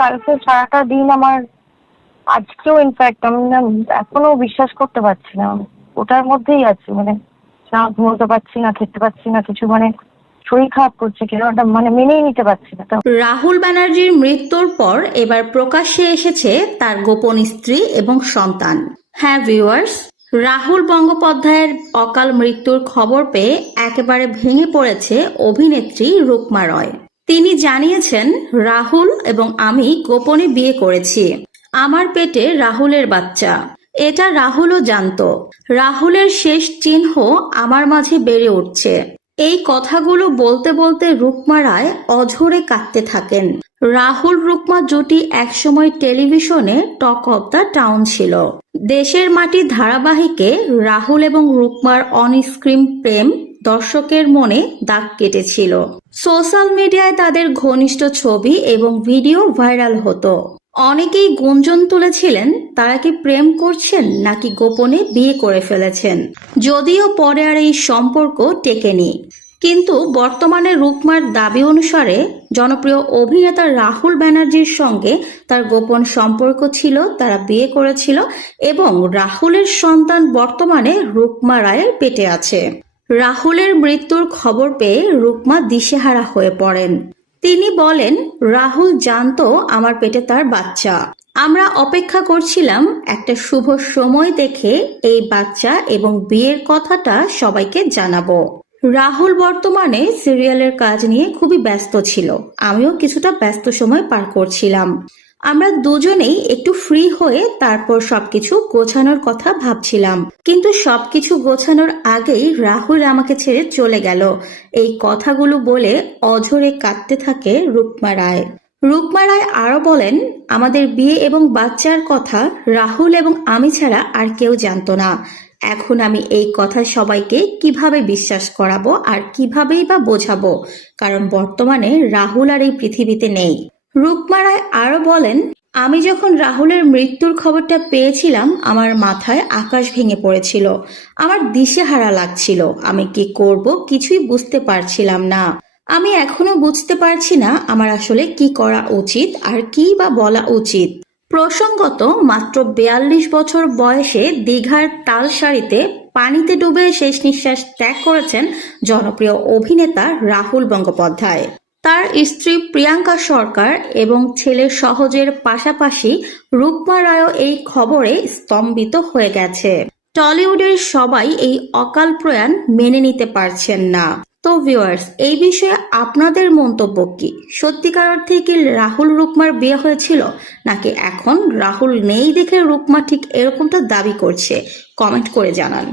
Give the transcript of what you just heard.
কালকে সারাটা দিন আমার, আজকেও ইনফ্যাক্ট আমি না এখনো বিশ্বাস করতে পারছি না, ওটার মধ্যেই আছি। মানে না ঘুমোতে পারছি না, খেতে পারছি না কিছু, মানে শরীর খারাপ করছে কেন, ওটা মানে মেনেই নিতে পারছি না। রাহুল ব্যানার্জির মৃত্যুর পর এবার প্রকাশ্যে এসেছে তার গোপন স্ত্রী এবং সন্তান। হ্যাঁ ভিউয়ার্স, রাহুল বন্দ্যোপাধ্যায়ের অকাল মৃত্যুর খবর পেয়ে একেবারে ভেঙে পড়েছে অভিনেত্রী রুকমা রয়। তিনি জানিয়েছেন, রাহুল এবং আমি গোপনে বিয়ে করেছি। আমার পেটে রাহুলের বাচ্চা, এটা রাহুলও জানতো। রাহুলের শেষ চিহ্ন আমার মাঝে বেড়ে উঠছে। এই কথাগুলো বলতে বলতে রুকমা রায় অঝরে কাঁদতে থাকেন। রাহুল রুকমা জুটি একসময় টেলিভিশনে টক অব দ্য টাউন ছিল। দেশের মাটি ধারাবাহিকে রাহুল এবং রুকমার অনস্ক্রিন প্রেম দর্শকের মনে দাগ কেটেছিল। সোশ্যাল মিডিয়ায় তাদের ঘনিষ্ঠ ছবি এবং ভিডিও ভাইরাল হতো। অনেকেই গুঞ্জন তুলেছিলেন তারা কি প্রেম করছেন নাকি গোপনে বিয়ে করে ফেলেছেন, যদিও পরে আর এই সম্পর্ক টেকেনি। কিন্তু বর্তমানে রুকমার দাবি অনুসারে জনপ্রিয় অভিনেতা রাহুল ব্যানার্জির সঙ্গে তার গোপন সম্পর্ক ছিল, তারা বিয়ে করেছিল এবং রাহুলের সন্তান বর্তমানে রুকমা রায়ের পেটে আছে। রাহুলের মৃত্যুর খবর পেয়ে রুকমা দিশেহারা হয়ে পড়েন। তিনি বলেন, রাহুল জানতো আমার পেটে তার বাচ্চা। আমরা অপেক্ষা করছিলাম একটা শুভ সময় দেখে এই বাচ্চা এবং বিয়ের কথাটা সবাইকে জানাবো। রাহুল বর্তমানে সিরিয়ালের কাজ নিয়ে খুবই ব্যস্ত ছিল, আমিও কিছুটা ব্যস্ত সময় পার করছিলাম। আমরা দুজনেই একটু ফ্রি হয়ে তারপর সবকিছু গোছানোর কথা ভাবছিলাম, কিন্তু সবকিছু গোছানোর আগেই রাহুল আমাকে ছেড়ে চলে গেল। এই কথাগুলো বলে অঝরে কাঁদতে থাকে রুকমা রায়। রুকমা রায় আরো বলেন, আমাদের বিয়ে এবং বাচ্চার কথা রাহুল এবং আমি ছাড়া আর কেউ জানতো না। এখন আমি এই কথা সবাইকে কিভাবে বিশ্বাস করাবো আর কিভাবেই বা বোঝাবো, কারণ বর্তমানে রাহুল আর এই পৃথিবীতে নেই। রুকমা রায় আরো বলেন, আমি যখন রাহুলের মৃত্যুর খবরটা পেয়েছিলাম আমার মাথায় আকাশ ভেঙে পড়েছিল। আমার দিশেহারা লাগছিল, আমি কি করব কিছুই বুঝতে পারছিলাম না। আমি এখনো বুঝতে পারছি না আমার আসলে কি করা উচিত আর কি বা বলা উচিত। প্রসঙ্গত, মাত্র 42 বছর বয়সে দীঘার তালসারিতে পানিতে ডুবে শেষ নিঃশ্বাস ত্যাগ করেছেন জনপ্রিয় অভিনেতা রাহুল বন্দ্যোপাধ্যায়। তার স্ত্রী প্রিয়াঙ্কা সরকার এবং ছেলে সহজের পাশাপাশি রুকমা রায়ও এই খবরে স্তম্ভিত হয়ে গেছে। টলিউডের সবাই এই অকাল প্রয়াণ মেনে নিতে পারছেন না। তো ভিউয়ার্স, এই বিষয়ে আপনাদের মন্তব্য কি? সত্যিকার অর্থে কি রাহুল রুকমার বিয়ে হয়েছিল, নাকি এখন রাহুল নেই দেখে রুকমা ঠিক এরকমটা দাবি করছে? কমেন্ট করে জানান।